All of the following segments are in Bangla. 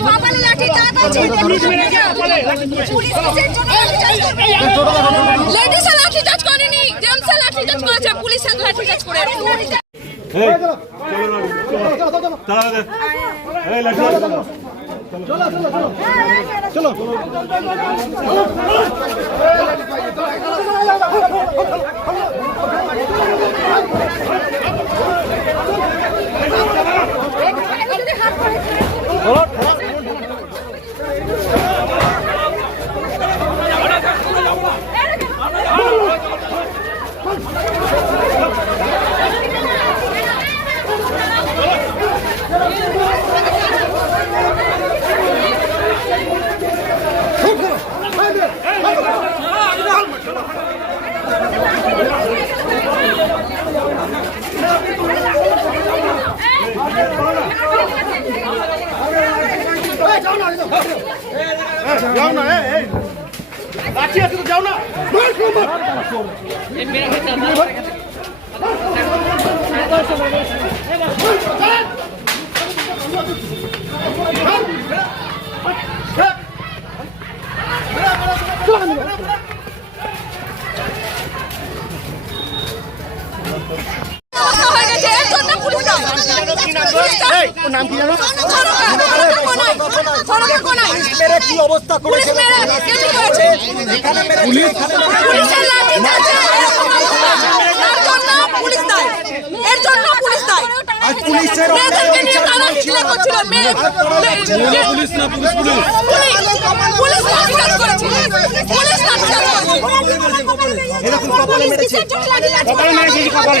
বাবালে লাঠি চার্জ আছে লেডিসে লাঠি চার্জ করেনি জেন্টসে লাঠি চার্জ করেছে পুলিশের লাঠি চার্জ করে যাও না এই, এই। লাঠি আছে তো যাও না। হয়ে পুলিশ। এই ওর নাম কি জানো। মেরে কি অবস্থা পুলিশ করেছে। এখানে মেরে পুলিশের লাঠি পুলিশ দায়। এর জন্য পুলিশ দায়। আর পুলিশের পুলিশ না police police police- police. Police. এরকম কপালে মেরেছে কপালে মেরেছে, কপালে।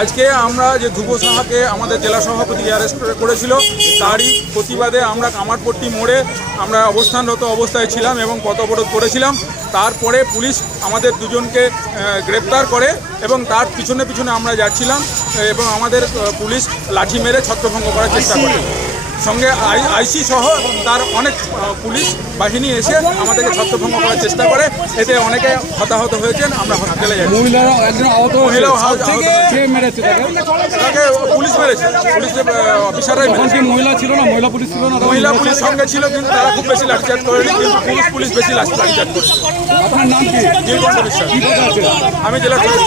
আজকে আমরা যে ধ্রুব সাহাকে আমাদের জেলা সভাপতি অ্যারেস্ট করেছিল তারই প্রতিবাদে আমরা কামারপট্টি মোড়ে আমরা অবস্থানরত অবস্থায় ছিলাম এবং পথ অবরোধ করেছিলাম। তারপরে পুলিশ আমাদের দুজনকে গ্রেপ্তার করে এবং তার পিছনে পিছনে আমরা যাচ্ছিলাম এবং আমাদের পুলিশ লাঠি মেরে ছত্রভঙ্গ করার চেষ্টা করে। সঙ্গে আই আইসি সহ তার অনেক পুলিশ বাহিনী এসে আমাদেরকে ছত্রভঙ্গ করার চেষ্টা করে। এতে অনেকে হতাহত হয়েছেন আমরা হসপিটালে যাচ্ছি। মহিলারা একজন আহত মহিলাও মেরেছে তাকে? পুলিশ মেরেছে। পুলিশের অফিসাররাই কি মহিলা ছিল না? মহিলা পুলিশ ছিল না? মহিলা পুলিশ সঙ্গে ছিল কিন্তু তারা খুব বেশি লাঠিচার্জ করেনি কিন্তু পুলিশ পুলিশ বেশি লাঠি লাঠিচার্জ করেছে। আপনার নাম কি? আমি পুলিশ